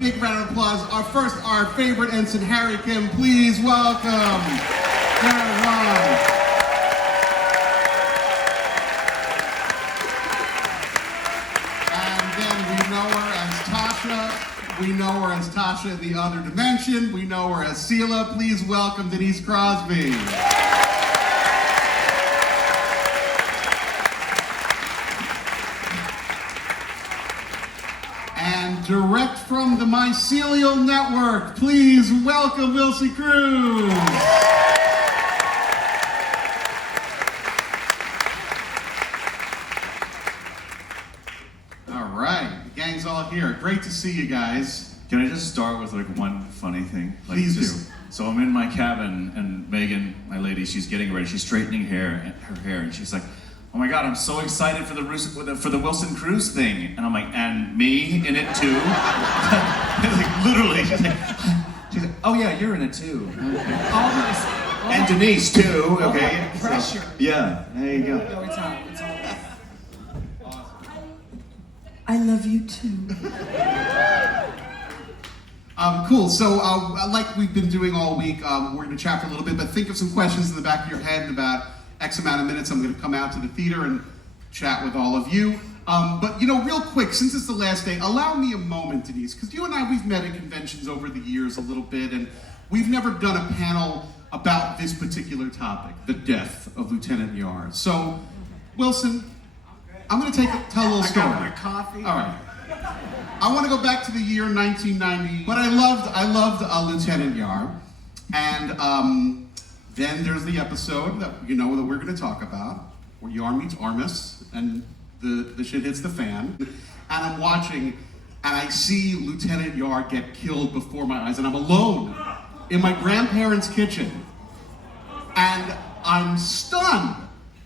Big round of applause. Our favorite ensign, Harry Kim. Please welcome Garrett Wang. And then we know her as Tasha. We know her as Tasha in the other dimension. We know her as Sela. Please welcome Denise Crosby. And direct from the Mycelial Network, please welcome Cruz. All right, the gang's all here. Great to see you guys. Can I just start with like one funny thing? Like, Please do. So I'm in my cabin and Megan, my lady, she's getting ready. She's straightening her hair, and she's like, "Oh my God, I'm so excited for the Wilson Cruz thing." And I'm like, "And me in it too?" Like literally, she's like, "Oh yeah, you're in it too." Okay. Always. And Denise too. Okay. Pressure. So, yeah, there you go. No, it's on. It's on. I love you too. Cool, so like we've been doing all week, we're going to chat for a little bit, but think of some questions in the back of your head. In about X amount of minutes, I'm going to come out to the theater and chat with all of you. But real quick, since it's the last day, allow me a moment, Denise, because you and I, we've met at conventions over the years a little bit, and we've never done a panel about this particular topic, the death of Lieutenant Yar. So, Wilson, I'm going to tell a little story. I got my coffee. All right. I want to go back to the year 1990, but I loved Lieutenant Yar, and then there's the episode that that we're going to talk about, where Yar meets Armus, and the shit hits the fan, and I'm watching, and I see Lieutenant Yar get killed before my eyes, and I'm alone in my grandparents' kitchen, and I'm stunned.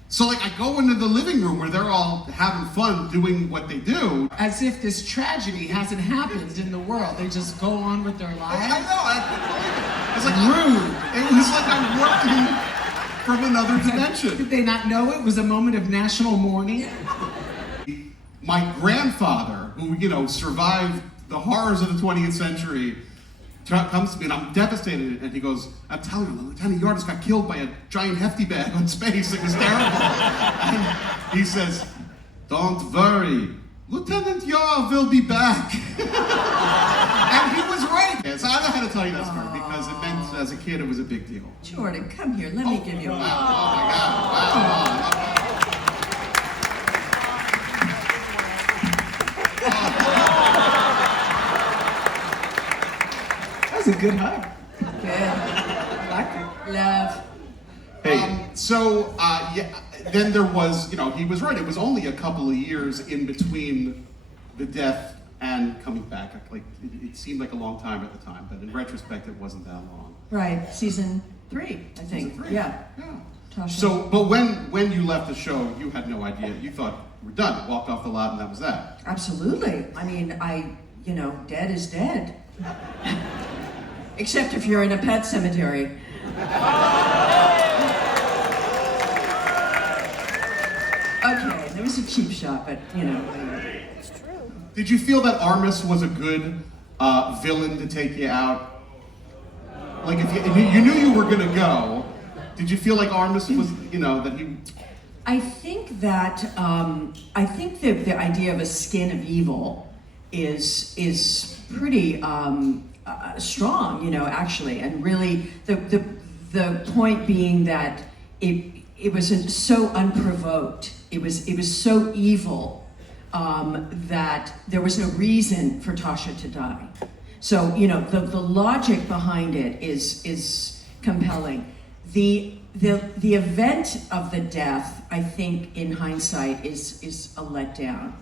So I go into the living room where they're all having fun doing what they do. As if this tragedy hasn't happened in the world. They just go on with their lives. I know, I couldn't believe it. It was like I'm working from another dimension. Did they not know it was a moment of national mourning? My grandfather, who survived the horrors of the 20th century, comes to me, and I'm devastated, and he goes, "I'm telling you, Lieutenant Yar just got killed by a giant hefty bag in space. It was terrible." And he says, "Don't worry, Lieutenant Yar will be back." And he was right. So I had to tell you that story because it meant, as a kid, it was a big deal. Jordan, come here. Let me give you a wow. Oh my God! Wow! That was a good hug. Good. I like it. Love. Hey. Then there was, he was right. It was only a couple of years in between the death and coming back. Like it seemed like a long time at the time, but in retrospect, it wasn't that long. Right. Season 3, I think. Season 3. Yeah. Tasha. So, but when you left the show, you had no idea. You thought we're done. Walked off the lot, and that was that. Absolutely. I mean, dead is dead. Except if you're in a pet cemetery. Okay, there was a cheap shot, but It's true. Did you feel that Armus was a good villain to take you out? Like if you knew you were gonna go, did you feel like Armus was, that he? I think that the idea of a skin of evil is pretty strong, actually, and really the point being that it was so unprovoked. It was so evil that there was no reason for Tasha to die. So the logic behind it is compelling. The event of the death, I think, in hindsight, is a letdown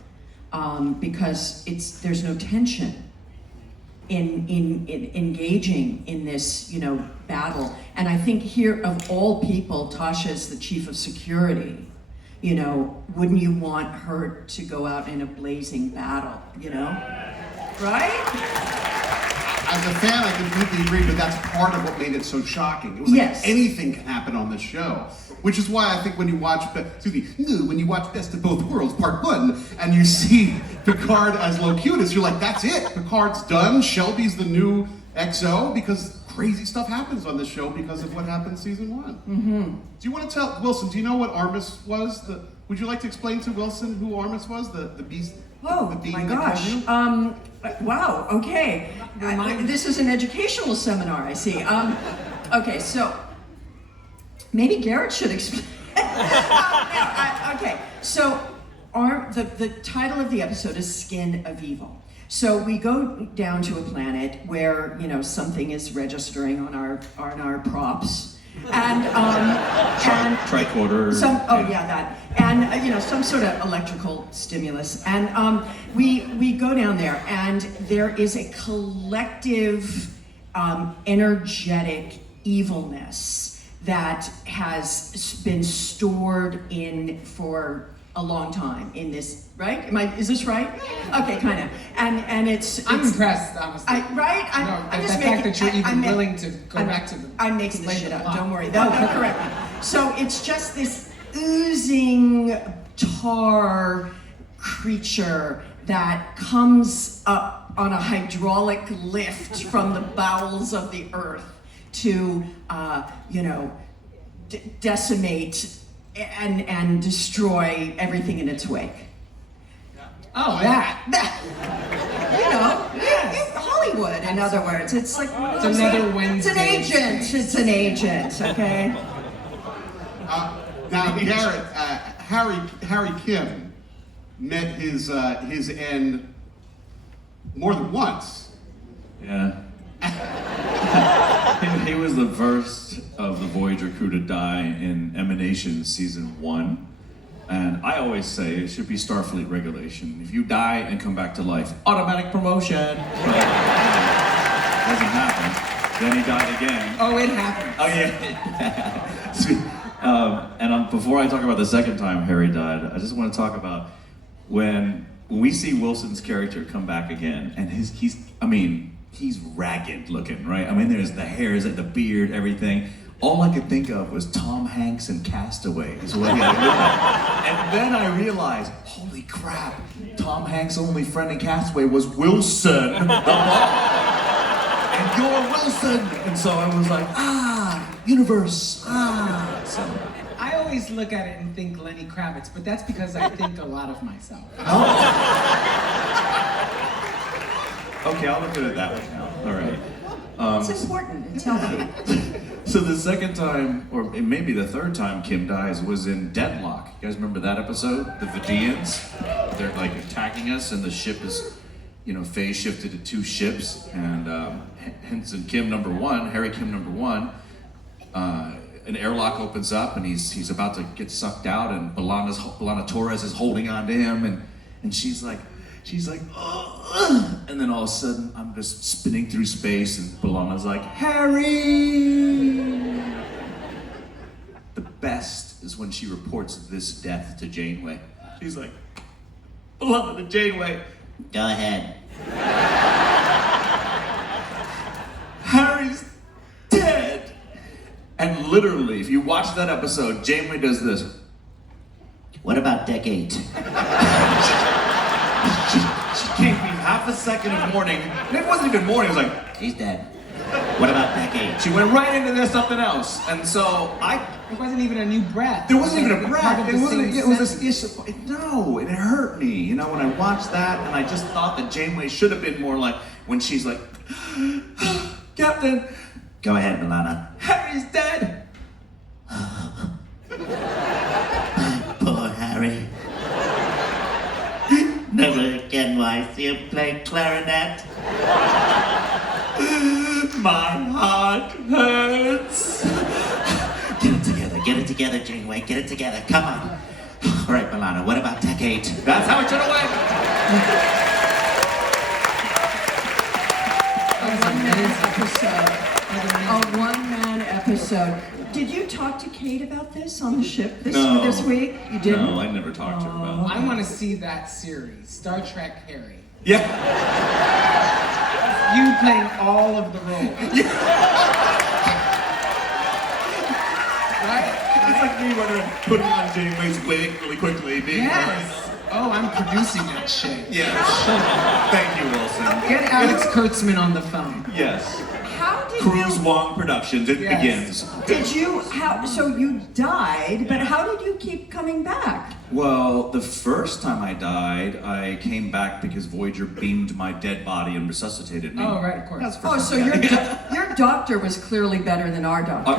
because there's no tension in engaging in this battle. And I think here, of all people, Tasha is the chief of security. Wouldn't you want her to go out in a blazing battle? Right? I as a fan, I completely agree, but that's part of what made it so shocking. It was Yes. like anything can happen on this show. Which is why I think when you watch, when you watch Best of Both Worlds Part 1, and you see Picard as Locutus, you're like, that's it. Picard's done. Shelby's the new XO, because crazy stuff happens on this show because of what happened Season 1. Mm-hmm. Do you want to tell, Wilson, do you know what Armus was? Would you like to explain to Wilson who Armus was? The beast? Oh the being my that gosh. killed you? Wow, okay. This is an educational seminar, I see. Okay, so maybe Garrett should explain. Okay, so the title of the episode is Skin of Evil. So we go down to a planet where, you know, something is registering on our props. And Tricorder. That. And you know, some sort of electrical stimulus. And we go down there, and there is a collective energetic evilness that has been stored in for a long time in this, right? Is this right? Okay, kind of. And it's I'm impressed, honestly. Right? I'm just the fact that you're even willing to go back to the. I'm making this shit up. Don't worry. They'll correct me. So it's just this oozing tar creature that comes up on a hydraulic lift from the bowels of the earth to, decimate and destroy everything in its wake. Oh, that. You know, Hollywood, in other words. It's like It's another Wednesday. It's an agent, okay? Now, Garrett, Harry Kim met his end more than once. Yeah. He was the first of the Voyager crew to die in Emanation Season 1. And I always say it should be Starfleet regulation. If you die and come back to life, automatic promotion. But it doesn't happen. Then he died again. Oh, it happened. Oh, yeah. Before I talk about the second time Harry died, I just want to talk about when we see Wilson's character come back again, and he's ragged looking, right? I mean, there's the hairs, the beard, everything. All I could think of was Tom Hanks and Castaway is what he looked like. And then I realized, holy crap, Tom Hanks' only friend in Castaway was Wilson, the mom. And you're Wilson. And so I was like, universe, So. I always look at it and think Lenny Kravitz, but that's because I think a lot of myself. Okay, I'll look at it that way now. All right. It's important. It's healthy. So the second time, or maybe the third time Kim dies was in Deadlock. You guys remember that episode? The Vidians? They're like attacking us and the ship is, phase shifted to two ships. And hence in Kim number 1, Harry Kim number 1, an airlock opens up and he's about to get sucked out and B'Elanna Torres is holding on to him and she's like, oh, and then all of a sudden I'm just spinning through space and B'Elanna's like, Harry! The best is when she reports this death to Janeway. She's like, B'Elanna to Janeway, go ahead. Harry's dead! And literally, if you watch that episode, Janeway does this. What about deck 8? She gave me half a second of warning. And it wasn't even warning, it was like, he's dead. What about deck 8? She went right into this something else. And so It wasn't even a new breath. there wasn't even a breath. Part of It the wasn't. same It was this sentence. issue. No, it hurt me. When I watched that, and I just thought that Janeway should have been more like when she's like, Captain, go ahead, B'Elanna. Harry's dead. Poor Harry. Never again will I see him play clarinet. My heart hurts. Get it together, Janeway. Get it together. Come on. All right, B'Elanna, what about deck 8? That's how it should have went. A one-man episode. Did you talk to Kate about this on the ship this week? You didn't? No, I never talked to her about it. I want to see that series, Star Trek Harry. Yeah. You playing all of the roles. Right? It's like me running around putting on Janeway's wig really quickly. Being Yes. Oh, I'm producing that shit. Yes. Thank you, Wilson. Get Alex Kurtzman on the phone. Yes. How did Cruz you? Wang Productions. It Yes. begins. Did you? How? So you died, but how did you keep coming back? Well, the first time I died, I came back because Voyager beamed my dead body and resuscitated me. Oh, right, of course. That's the Oh, first so time. your doctor was clearly better than our doctor.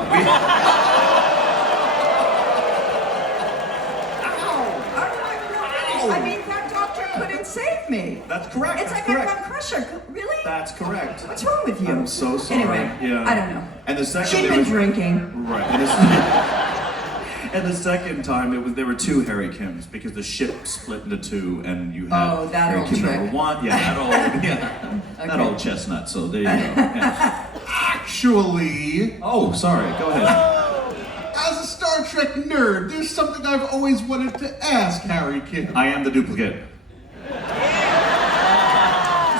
I mean, that doctor couldn't save me. That's correct. It's That's like correct. a blood pressure. Really? That's correct. What's wrong with you? I'm so sorry. Anyway, Yeah. I don't know. And the second She'd there been was- drinking. Right. And the second time there were two Harry Kims because the ship split into two and you had Oh, that Harry old Kim trick. number one. Yeah, that old that old chestnut. So there you go. Yeah. Actually, Oh, sorry. Go ahead. as a Star Trek nerd, there's something I've always wanted to ask Harry Kim. I am the duplicate. Is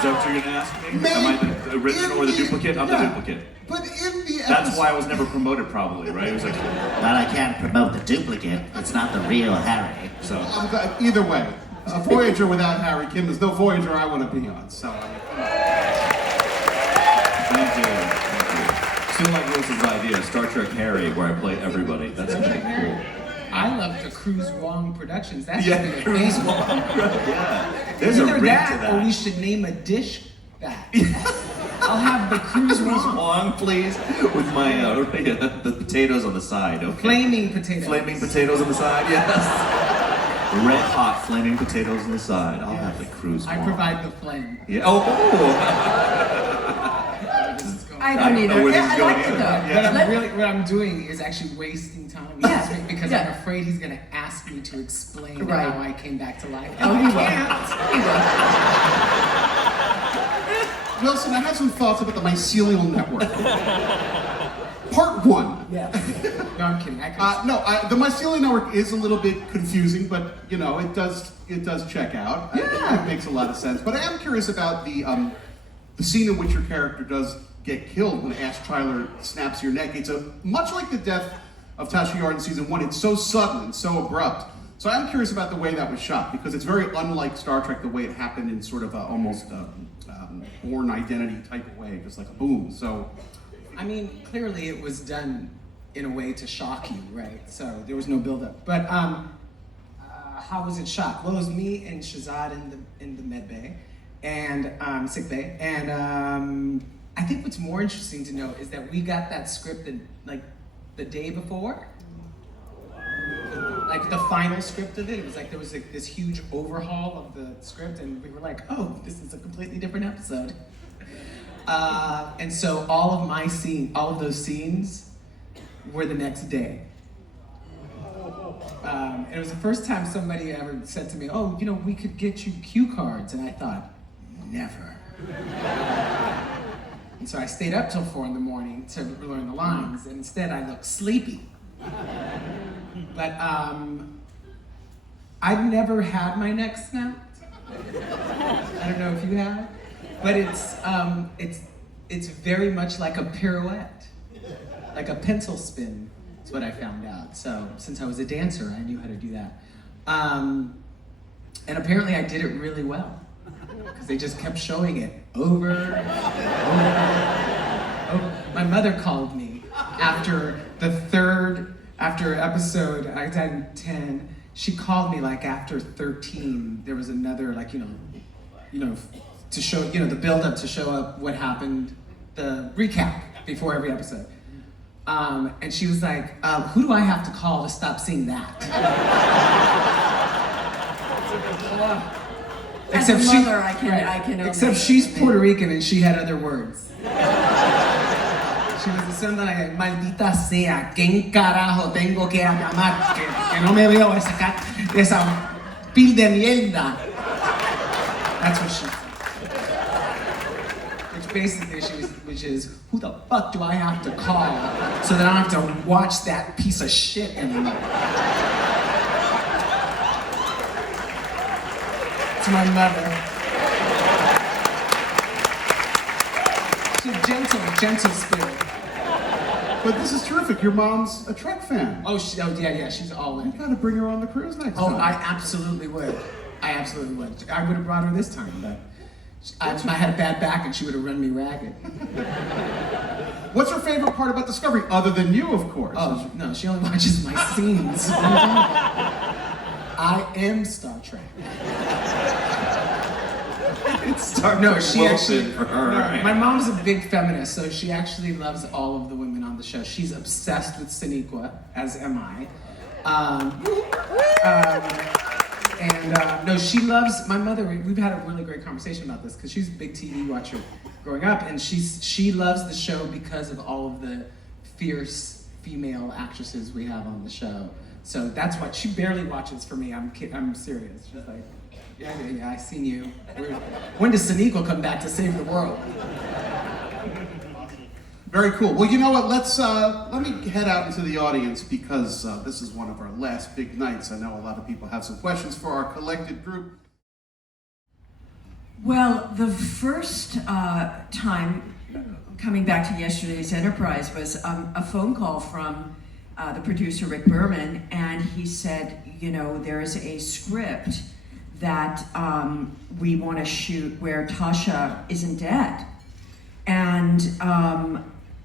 that what you're gonna ask me? Am I the original or the duplicate? I'm the duplicate. But in the That's why I was never promoted, probably, right? It was like, But I can't promote the duplicate. It's not the real Harry. so. I'm glad, either way, a Voyager without Harry Kim is no Voyager I want to be on. So, Thank you. Still like Wilson's idea, Star Trek Harry, where I play everybody. That's actually cool. I love the Cruz Wang Productions. That should Yeah, be a Cruz thing. Wang. Yeah. There's a Either ring that, to that. or we should name a dish that. I'll have the Cruz Cruz Wang. Wang, please, with my the potatoes on the side. Okay. Flaming potatoes. Flaming potatoes on the side. Yes. Red hot flaming potatoes on the side. I'll have the Cruz I Wang. provide the flame. Yeah. Oh. I don't know either. where this Yeah, is I going like it either. though. Yeah. What I'm doing is actually wasting time Yeah, this week because yeah. I'm afraid he's gonna ask me to explain Right. how I came back to life. Oh, And he I will. can't. He will. Wilson, I have some thoughts about the mycelial network. Part one. Yeah. No, I'm kidding. I can. The mycelial network is a little bit confusing, but you know it does check out. Yeah. It makes a lot of sense. But I am curious about the scene in which your character does get killed when Ash Tyler snaps your neck. It's much like the death of Tasha Yar in season 1. It's so sudden and so abrupt. So I'm curious about the way that was shot because it's very unlike Star Trek the way it happened in sort of a almost Bourne Identity type of way, just like a boom. So. I mean, clearly it was done in a way to shock you, right? So there was no buildup. But how was it shot? Well, it was me and Shazad in the med bay and sick bay. And I think what's more interesting to know is that we got that script like the day before. Like the final script of it. It was like there was like this huge overhaul of the script, and we were like, oh, this is a completely different episode. And so all of those scenes were the next day. And it was the first time somebody ever said to me, oh, you know, we could get you cue cards. And I thought, never. And so I stayed up till 4 a.m. to learn the lines, and instead I looked sleepy. But I've never had my neck snapped. I don't know if you have. But it's very much like a pirouette, like a pencil spin. Is what I found out. So since I was a dancer, I knew how to do that. And apparently, I did it really well because they just kept showing it over and over. My mother called me after episode I did 10. She called me like after 13. There was another to show, the build up to show up what happened, the recap before every episode. And she was like, who do I have to call to stop seeing that? As a mother, I can only Except she's Puerto Rican and she had other words. She was something like, maldita sea, ¿quién carajo tengo que llamar? Que no me veo esa pil de mierda. That's what she said. Basically, which is, who the fuck do I have to call so that I don't have to watch that piece of shit anymore? To my mother. Just a gentle spirit. But this is terrific. Your mom's a Trek fan. Oh, yeah, she's all You in. gotta bring her on the cruise next Oh, time. I absolutely would. I would have brought her this time, but I had a bad back and she would have run me ragged. What's her favorite part about Discovery, other than you, of course? Oh, no, she only watches my scenes. I am Star Trek. It's Star No, Trek she Wilson actually. for her. No, my mom's a big feminist, so she actually loves all of the women on the show. She's obsessed with Sonequa, as am I. No, she loves my mother. We've had a really great conversation about this because she's a big TV watcher growing up, and she loves the show because of all of the fierce female actresses we have on the show. So that's what she barely watches for me. I'm serious. She's like, yeah, I seen you. When does Sonequa come back to save the world? Very cool. Well, you know what? Let me head out into the audience because this is one of our last big nights. I know a lot of people have some questions for our collected group. Well, the first time coming back to yesterday's Enterprise was a phone call from the producer, Rick Berman, and he said, there is a script that we want to shoot where Tasha isn't dead. And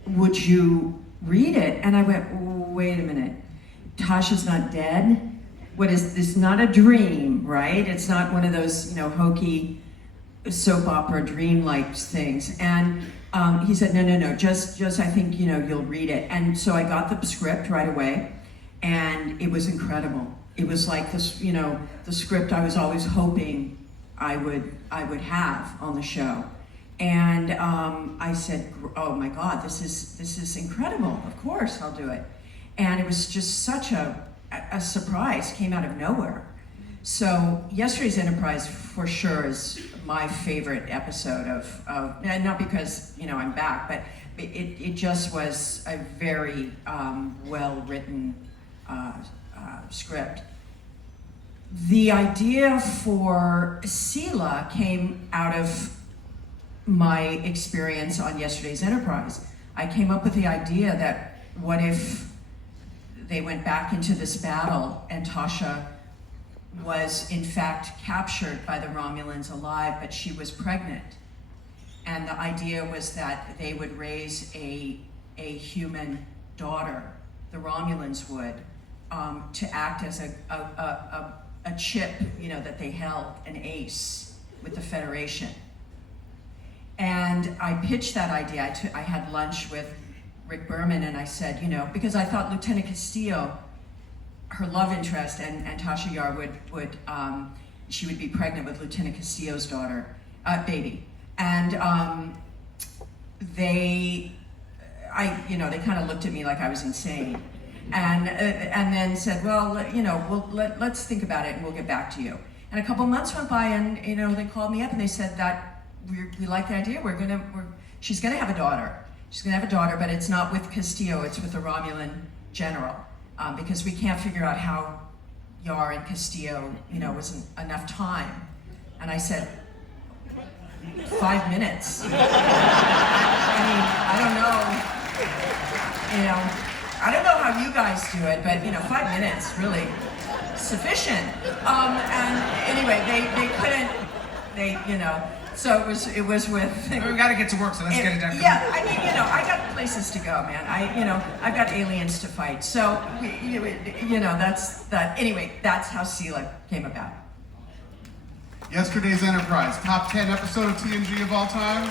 would you read it? And I went, wait a minute, Tasha's not dead? What is this? Not a dream, right? It's not one of those, hokey soap opera dream-like things. And he said, no, just I think, you'll read it. And so I got the script right away, and it was incredible. It was like this, the script I was always hoping I would have on the show. And I said, oh my God, this is incredible. Of course I'll do it. And it was just such a surprise, came out of nowhere. So yesterday's Enterprise for sure is my favorite episode of and not because I'm back, but it just was a very well-written script. The idea for Sela came out of my experience on yesterday's Enterprise. I came up with the idea that what if they went back into this battle and Tasha was in fact captured by the Romulans alive, but she was pregnant. And the idea was that they would raise a human daughter, the Romulans would, to act as a chip, that they held, an ace with the Federation. And I pitched that idea. I had lunch with Rick Berman, and I said, because I thought Lieutenant Castillo, her love interest, and Tasha Yar would she would be pregnant with Lieutenant Castillo's baby. And they kind of looked at me like I was insane. And then said, well, let's think about it and we'll get back to you. And a couple months went by, and they called me up and they said that we like the idea. She's gonna have a daughter. She's gonna have a daughter, but it's not with Castillo. It's with the Romulan general, because we can't figure out how Yar and Castillo, wasn't enough time. And I said, 5 minutes. I mean, I don't know how you guys do it, but 5 minutes really sufficient. And anyway, they couldn't. So it was with. We gotta get to work, so let's get it done. Yeah, I mean, I got places to go, man. I've got aliens to fight. So, that's that. Anyway, that's how Sela came about. Yesterday's Enterprise, top 10 episode of TNG of all time?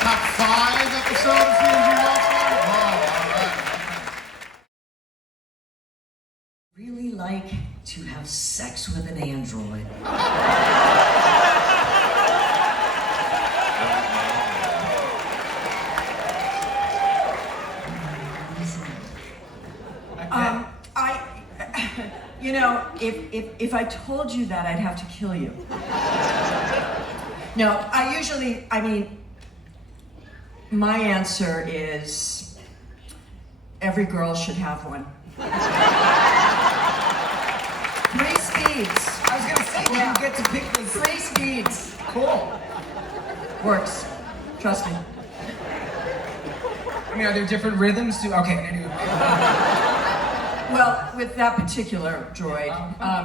Top 5 episode of TNG of all time? Wow, all right. Really like to have sex with an android. If I told you that, I'd have to kill you. No, my answer is every girl should have one. 3 speeds. I was gonna say, you get to pick the 3 speeds. Cool. Works. Trust me. I mean, are there different rhythms too? Okay, anyway. Well, with that particular droid,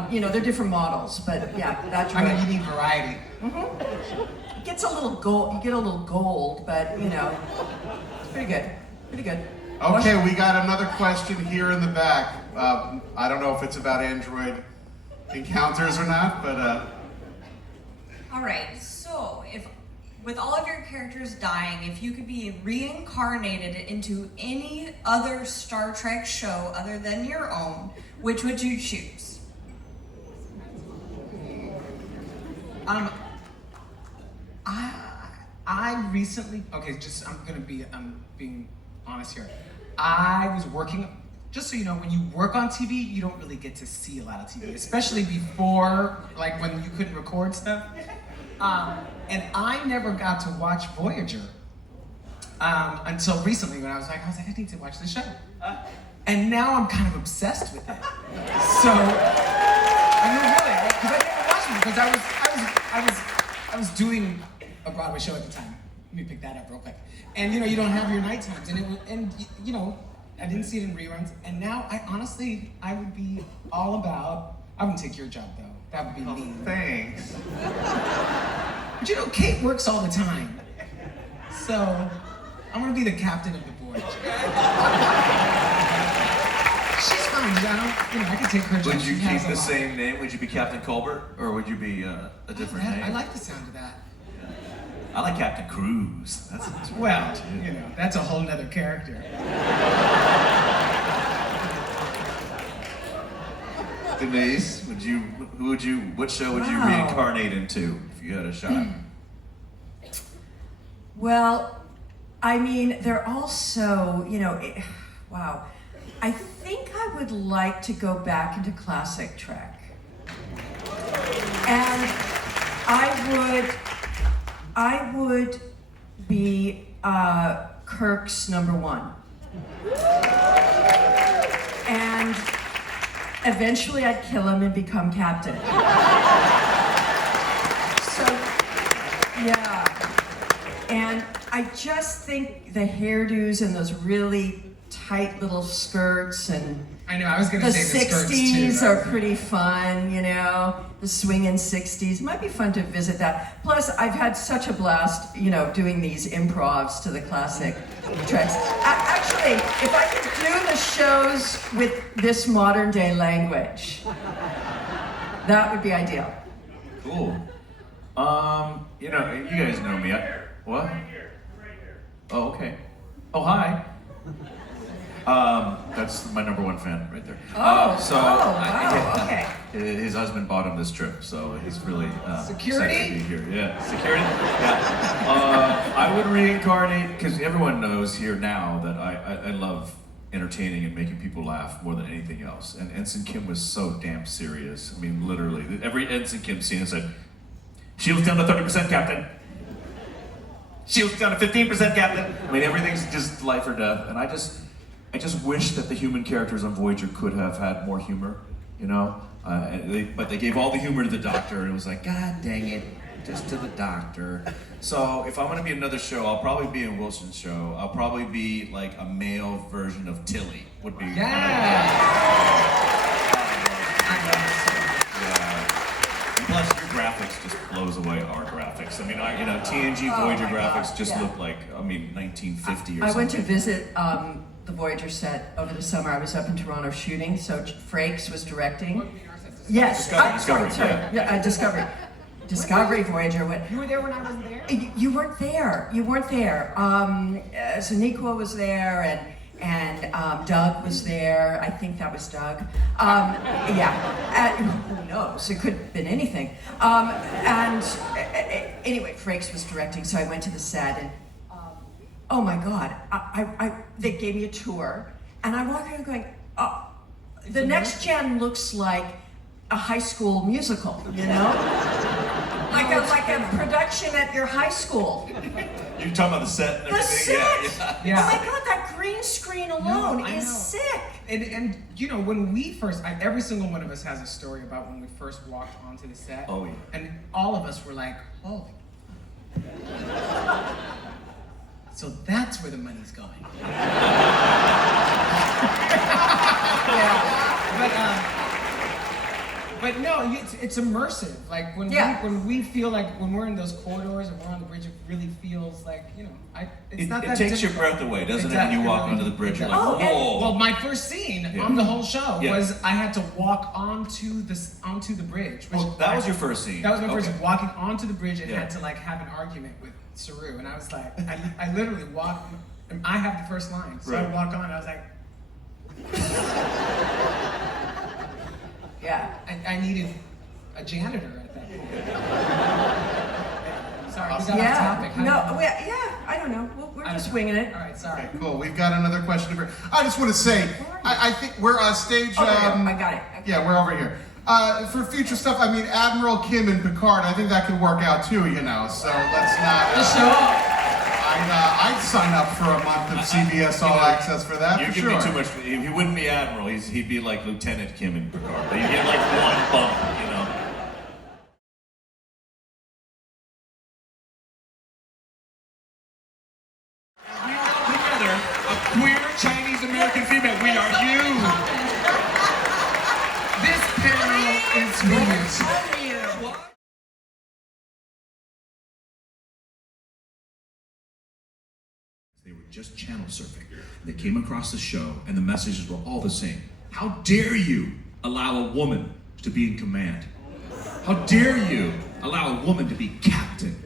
they're different models, but yeah, that droid. I mean, you need variety. It gets a little gold. You get a little gold, but it's pretty good. Pretty good. Okay, we got another question here in the back. I don't know if it's about android encounters or not, but All right, so with all of your characters dying, if you could be reincarnated into any other Star Trek show other than your own, which would you choose? I recently, I'm being honest here. I was working, just so you know, when you work on TV, you don't really get to see a lot of TV, especially before, like when you couldn't record stuff. And I never got to watch Voyager until recently when I was like, I need to watch the show. And now I'm kind of obsessed with it. So, I mean, really, because I never watched it because I was doing a Broadway show at the time. Let me pick that up real quick. And you don't have your night times, and I didn't see it in reruns. And now I would be all about. I wouldn't take your job though. That would be mean. Thanks. But Kate works all the time. So I'm gonna be the captain of the Voyager. She's fine, I can take her job. Would you She has keep a the lot. same name? Would you be Captain Culber, or would you be a different name? I like the sound of that. I like Captain Cruz. That's Well, too. that's a whole nother character. Denise, what show would you Wow. reincarnate into if you had a shot? Well, I mean, they're all so, wow. I think I would like to go back into classic Trek. And I would be Kirk's number one. And eventually I'd kill him and become captain. So, yeah. And I just think the hairdos and those really tight little skirts and I know, I was gonna the say the skirts 60s too. are pretty fun, the swinging 60s. Might be fun to visit that. Plus, I've had such a blast, doing these improvs to the classic tracks. Actually, if I could do the shows with this modern day language, that would be ideal. Cool. You guys know me. What? Oh, okay. Oh, hi. That's my number one fan right there. Wow, Yeah. okay. His husband bought him this trip, so he's really Security? excited to be here. Yeah, security. Yeah. I would reincarnate because everyone knows here now that I love entertaining and making people laugh more than anything else. And Ensign Kim was so damn serious. I mean, literally, every Ensign Kim scene has said, "Shields down to 30%, Captain. Shields down to 15%, Captain." I mean, everything's just life or death. And I just wish that the human characters on Voyager could have had more humor, but they gave all the humor to the Doctor, and it was like, God dang it, just to the Doctor. So if I'm gonna be another show, I'll probably be in Wilson's show. I'll probably be like a male version of Tilly. Would be. Yeah. Plus, your graphics just blows away our graphics. I mean, TNG Voyager graphics just look like, 1950 or I something. went to visit the Voyager set over the summer. I was up in Toronto shooting, so Frakes was directing. Yes, Discovery, yeah, Discovery. Discovery Voyager. You were there when I wasn't there? You weren't there. You weren't there. So Nico was there, and Doug was there. I think that was Doug. Who knows? It could have been anything. Anyway, Frakes was directing, so I went to the set, and oh my God, they gave me a tour, and I walked around going, the Next Gen looks like a high school musical, like a production at your high school. You're talking about the set and The everything? set! Yeah. Oh my God, that green screen alone I is know. sick. And when we first, every single one of us has a story about when we first walked onto the set. Oh, yeah. And all of us were like, holy. So that's where the money's going. But no, it's immersive. Like when we feel like when we're in those corridors and we're on the bridge, it really feels like, you know, it's not that takes your difficult. breath away, doesn't Exactly. it? When you walk onto the bridge, you're like, Oh, and- whoa. Well, my first scene on the whole show Yeah. was I had to walk onto the bridge. Which Oh, that was your first scene. That was my first Okay. scene, walking onto the bridge and Yeah. had to like have an argument with Saru, and I was like, I literally walked. And I have the first line, so I Right. walk on. And I was like, Yeah. I needed a janitor at that point. Sorry, we got off Yeah. topic. I don't know. We're I don't just know. winging it. All right, sorry. Okay, cool. We've got another question. I just want to say, I think we're stage. Oh, there you go. I got it. Okay. Yeah, we're over here. For future stuff, I mean, Admiral Kim and Picard, I think that could work out too, you know. So let's not. Just show up. I'd sign up for a month of CBS All Access for that. You for give sure. me too much. He wouldn't be Admiral. He'd be like Lieutenant Kim and Picard. But you get like one bump, you know. We are together, a queer Chinese American female. We are you. This panel is for you. They were just channel surfing. They came across the show, and the messages were all the same. How dare you allow a woman to be in command? How dare you allow a woman to be captain?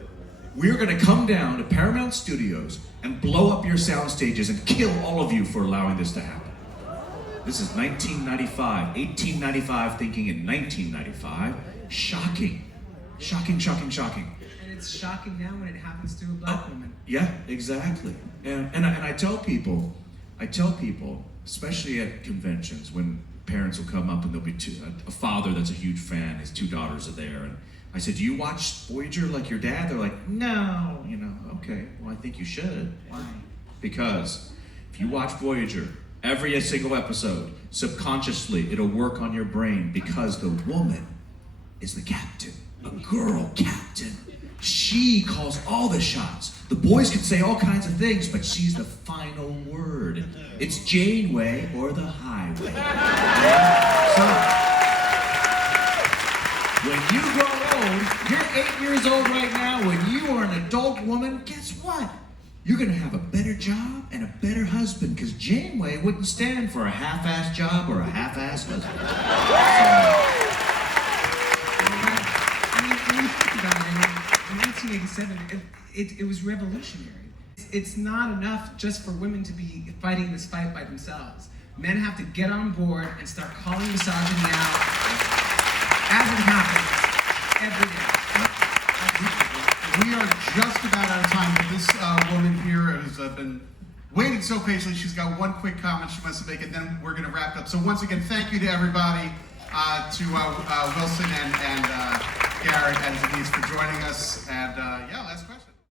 We're gonna come down to Paramount Studios and blow up your sound stages and kill all of you for allowing this to happen. This is 1995, 1895 thinking in 1995. Shocking. Shocking, shocking, shocking. And it's shocking now when it happens to a black woman. Yeah, exactly. And I tell people, especially at conventions, when parents will come up and there'll be a father that's a huge fan, his two daughters are there, and I said, do you watch Voyager like your dad? They're like, no, you know, okay, well, I think you should. Why? Because if you watch Voyager, every single episode, subconsciously, it'll work on your brain because the woman is the captain, a girl captain. She calls all the shots. The boys can say all kinds of things, but she's the final word. It's Janeway or the highway. So, when you grow old, you're 8 years old right now, when you are an adult woman, guess what? You're gonna have a better job and a better husband, because Janeway wouldn't stand for a half-assed job or a half-assed husband. When you think about it, in 1987, it was revolutionary. It's not enough just for women to be fighting this fight by themselves. Men have to get on board and start calling misogyny out as it happens every day. We are just about out of time, but this woman here has been waiting so patiently. She's got one quick comment she wants to make, and then we're going to wrap up. So once again, thank you to everybody, to Wilson and Garrett and Denise for joining us. And yeah, let's go.